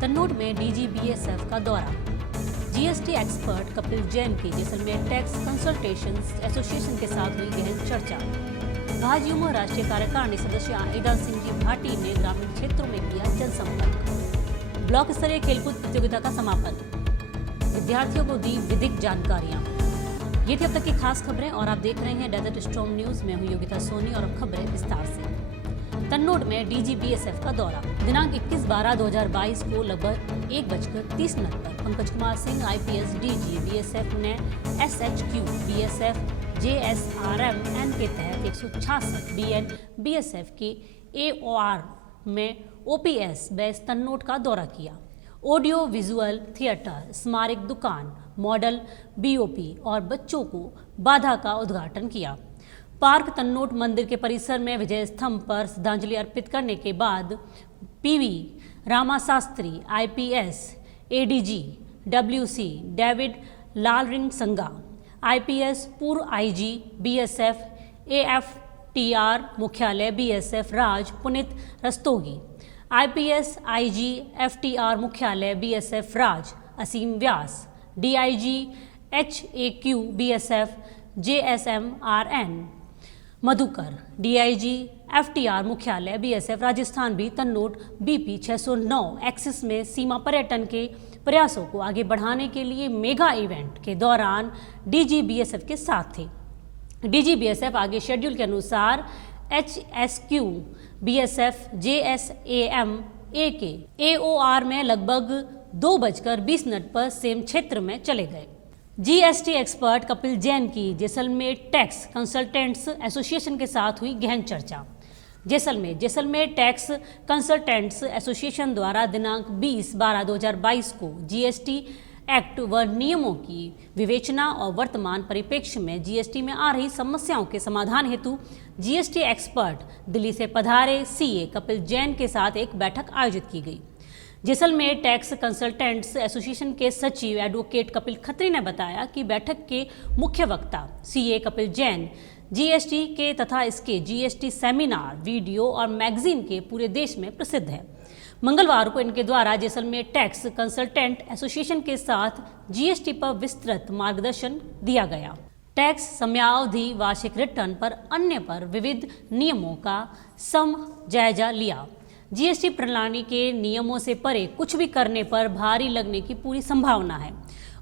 तन्नूर में DG BSF का दौरा। जीएसटी एक्सपर्ट कपिल जैन की जैसलमेर टैक्स कंसल्टेशन एसोसिएशन के साथ हुई गहन चर्चा। भाजयुमो राष्ट्रीय कार्यकारिणी सदस्य आइदा सिंह जी भाटी ने ग्रामीण क्षेत्रों में किया जनसंपर्क। ब्लॉक स्तरीय खेलकूद प्रतियोगिता का समापन, विद्यार्थियों को दी विधिक जानकारियां। ये थी अब तक की खास खबरें और आप देख रहे हैं डेजर्ट स्टॉर्म न्यूज में। हूं योगिता सोनी और अब खबरें विस्तार से। तन्नूर में डीजी बीएसएफ का दौरा। दिनांक 21/12/2022 को लगभग 1:30 पर Pankaj Kumar Singh IPS DG BSF ने एसएचक्यू बीएसएफ जेएसआरएम-एन के तहत 166 बीएन बीएसएफ के एओआर में ओपीएस बेस तन्नूर का दौरा किया। ऑडियो विजुअल थिएटर, स्मारक दुकान, मॉडल बीओपी और बच्चों को बाधा का उद्घाटन किया। पार्क तन्नूर मंदिर के परिसर में विजय स्तंभ पर श्रद्धांजलि अर्पित करने के बाद PV Rama Shastri IPS ADG WC David Lalringsanga IPS पूर्व आईजी बीएसएफ एएफटीआर मुख्यालय BSF Raj Puneet Rastogi, IPS IG FTR मुख्यालय BSF Raj Asim Vyas, DIG HQ BSF जेएसएमआरएन मधुकर, डीआईजी एफटीआर मुख्यालय बीएसएफ राजस्थान भी तन्नूर बीपी 609 एक्सिस में सीमा पर्यटन के प्रयासों को आगे बढ़ाने के लिए मेगा इवेंट के दौरान डीजी बीएसएफ के साथ थे। डीजी बीएसएफ आगे शेड्यूल के अनुसार एचएसक्यू बीएसएफ जेएसएएम ए के एओआर में लगभग 2:20 पर सेम क्षेत्र में चले गए। जीएसटी एक्सपर्ट कपिल जैन की जैसलमेर टैक्स कंसल्टेंट्स एसोसिएशन के साथ हुई गहन चर्चा। जैसलमेर टैक्स कंसल्टेंट्स एसोसिएशन द्वारा दिनांक 20/12/2022 को जीएसटी एक्ट व नियमों की विवेचना और वर्तमान परिप्रेक्ष्य में जीएसटी में आ रही समस्याओं के समाधान हेतु जीएसटी एक्सपर्ट दिल्ली से पधारे सीए कपिल जैन के साथ एक बैठक आयोजित की गई। जैसलमेर टैक्स कंसल्टेंट्स एसोसिएशन के सचिव एडवोकेट कपिल खत्री ने बताया कि बैठक के मुख्य वक्ता सीए कपिल जैन जीएसटी के तथा इसके जीएसटी सेमिनार, वीडियो और मैगजीन के पूरे देश में प्रसिद्ध है। मंगलवार को इनके द्वारा जैसलमेर टैक्स कंसल्टेंट एसोसिएशन के साथ जीएसटी पर विस्तृत मार्गदर्शन दिया गया। टैक्स समयावधि, वार्षिक रिटर्न पर अन्य पर विविध नियमों का जायजा लिया। जीएसटी प्रणाली के नियमों से परे कुछ भी करने पर भारी लगने की पूरी संभावना है।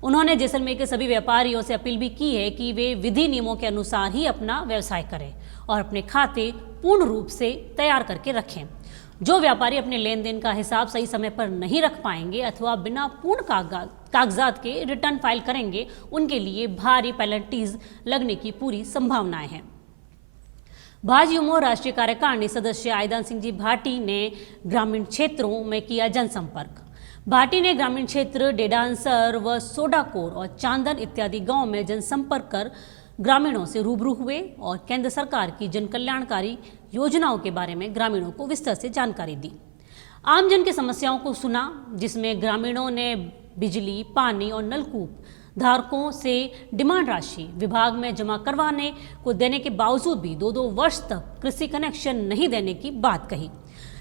उन्होंने जैसलमेर के सभी व्यापारियों से अपील भी की है कि वे विधि नियमों के अनुसार ही अपना व्यवसाय करें और अपने खाते पूर्ण रूप से तैयार करके रखें। जो व्यापारी अपने लेन देन का हिसाब सही समय पर नहीं रख पाएंगे अथवा बिना पूर्ण कागजात के रिटर्न फाइल करेंगे, उनके लिए भारी पेनल्टीज लगने की पूरी संभावनाएं हैं। भाजयुमो राष्ट्रीय कार्यकारिणी सदस्य आइदा सिंह जी भाटी ने ग्रामीण क्षेत्रों में किया जनसंपर्क। भाटी ने ग्रामीण क्षेत्र डेडांसर व सोडाकोर और चांदन इत्यादि गांव में जनसंपर्क कर ग्रामीणों से रूबरू हुए और केंद्र सरकार की जन कल्याणकारी योजनाओं के बारे में ग्रामीणों को विस्तार से जानकारी दी। आमजन की समस्याओं को सुना, जिसमें ग्रामीणों ने बिजली, पानी और नलकूप धारकों से डिमांड राशि विभाग में जमा करवाने को देने के बावजूद भी 2-2 वर्ष तक कृषि कनेक्शन नहीं देने की बात कही।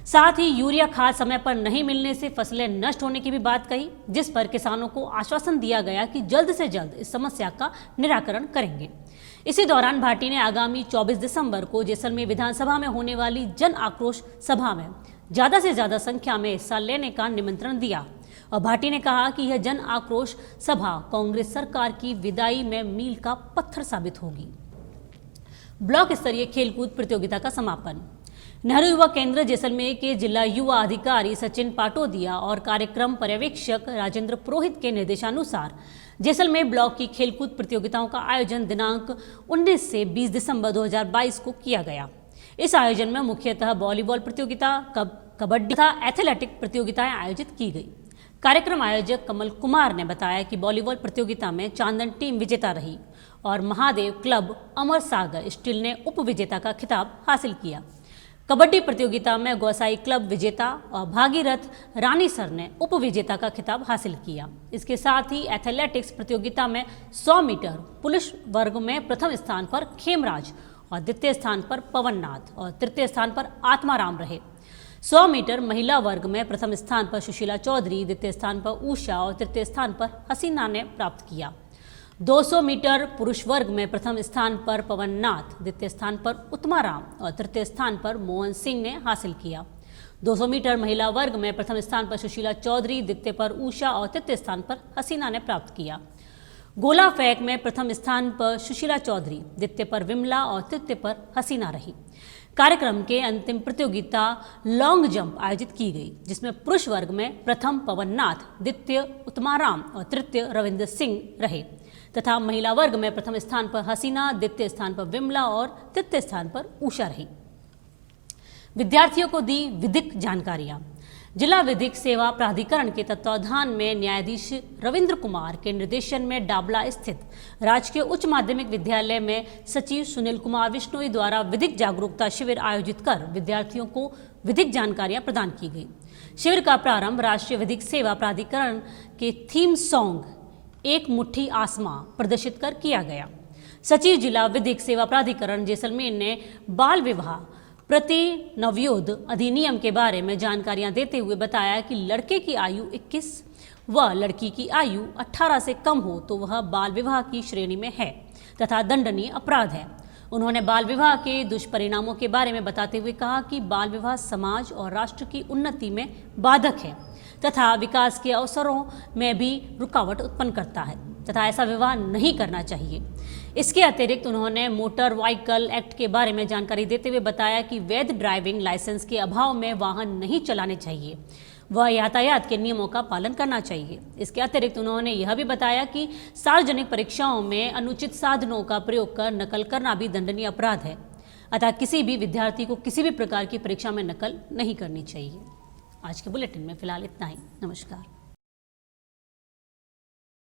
साथ ही यूरिया खाद समय पर नहीं मिलने से फसलें नष्ट होने की भी बात कही, जिस पर किसानों को आश्वासन दिया गया कि जल्द से जल्द इस समस्या का निराकरण करेंगे। इसी दौरान भाटी ने आगामी 24 दिसंबर को जैसलमेर विधानसभा में होने वाली जन आक्रोश सभा में ज़्यादा से ज़्यादा संख्या में हिस्सा लेने का निमंत्रण दिया और भाटी ने कहा कि यह जन आक्रोश सभा कांग्रेस सरकार की विदाई में मील का पत्थर साबित होगी। ब्लॉक स्तरीय खेलकूद प्रतियोगिता का समापन। नेहरू युवा केंद्र जैसलमेर के जिला युवा अधिकारी सचिन पाटोदिया और कार्यक्रम पर्यवेक्षक राजेंद्र पुरोहित के निर्देशानुसार जैसलमेर ब्लॉक की खेलकूद प्रतियोगिताओं का आयोजन दिनांक 19 से 20 दिसंबर 2022 को किया गया। इस आयोजन में मुख्यतः वॉलीबॉल प्रतियोगिता, कबड्डी तथा एथलेटिक प्रतियोगिताएं आयोजित की गई। कार्यक्रम आयोजक कमल कुमार ने बताया कि वॉलीबॉल प्रतियोगिता में चांदन टीम विजेता रही और महादेव क्लब अमर सागर स्टील ने उप विजेता का खिताब हासिल किया। कबड्डी प्रतियोगिता में गोसाई क्लब विजेता और भागीरथ रानीसर ने उप विजेता का खिताब हासिल किया। इसके साथ ही एथलेटिक्स प्रतियोगिता में 100 मीटर पुरुष वर्ग में प्रथम स्थान पर खेमराज और द्वितीय स्थान पर पवननाथ और तृतीय स्थान पर आत्माराम रहे। 100 मीटर महिला वर्ग में प्रथम स्थान पर सुशीला चौधरी, द्वितीय स्थान पर उषा और तृतीय स्थान पर हसीना ने प्राप्त किया। 200 मीटर पुरुष वर्ग में प्रथम स्थान पर पवन नाथ, द्वितीय स्थान पर उत्तमा राम और तृतीय स्थान पर मोहन सिंह ने हासिल किया। 200 मीटर महिला वर्ग में प्रथम स्थान पर सुशीला चौधरी, द्वितीय पर उषा और तृतीय स्थान पर हसीना ने प्राप्त किया। गोला फेंक में प्रथम स्थान पर सुशीला चौधरी, द्वितीय पर विमला और तृतीय पर हसीना रही। कार्यक्रम के अंतिम प्रतियोगिता लॉन्ग जंप आयोजित की गई, जिसमें पुरुष वर्ग में प्रथम पवन नाथ, द्वितीय उत्तमा राम और तृतीय रविंद्र सिंह रहे तथा महिला वर्ग में प्रथम स्थान पर हसीना, द्वितीय स्थान पर विमला और तृतीय स्थान पर उषा रही। विद्यार्थियों को दी विधिक जानकारियां। जिला विधिक सेवा प्राधिकरण के तत्वावधान में न्यायाधीश रविंद्र कुमार के निर्देशन में डाबला स्थित राजकीय उच्च माध्यमिक विद्यालय में सचिव सुनील कुमार विश्नोई द्वारा विधिक जागरूकता शिविर आयोजित कर विद्यार्थियों को विधिक जानकारियां प्रदान की गई। शिविर का प्रारंभ राष्ट्रीय विधिक सेवा प्राधिकरण के थीम सॉन्ग एक मुट्ठी आसमां प्रदर्शित कर किया गया। सचिव जिला विधिक सेवा प्राधिकरण जैसलमेर ने बाल विवाह प्रति नवयोध अधिनियम के बारे में जानकारियां देते हुए बताया कि लड़के की आयु 21 व लड़की की आयु 18 से कम हो तो वह बाल विवाह की श्रेणी में है तथा दंडनीय अपराध है। उन्होंने बाल विवाह के दुष्परिणामों के बारे में बताते हुए कहा कि बाल विवाह समाज और राष्ट्र की उन्नति में बाधक है तथा विकास के अवसरों में भी रुकावट उत्पन्न करता है तथा ऐसा विवाह नहीं करना चाहिए। इसके अतिरिक्त उन्होंने मोटर व्हीकल एक्ट के बारे में जानकारी देते हुए बताया कि वैध ड्राइविंग लाइसेंस के अभाव में वाहन नहीं चलाने चाहिए, वह यातायात के नियमों का पालन करना चाहिए। इसके अतिरिक्त उन्होंने यह भी बताया कि सार्वजनिक परीक्षाओं में अनुचित साधनों का प्रयोग कर नकल करना भी दंडनीय अपराध है, अतः किसी भी विद्यार्थी को किसी भी प्रकार की परीक्षा में नकल नहीं करनी चाहिए। आज के बुलेटिन में फिलहाल इतना ही। नमस्कार।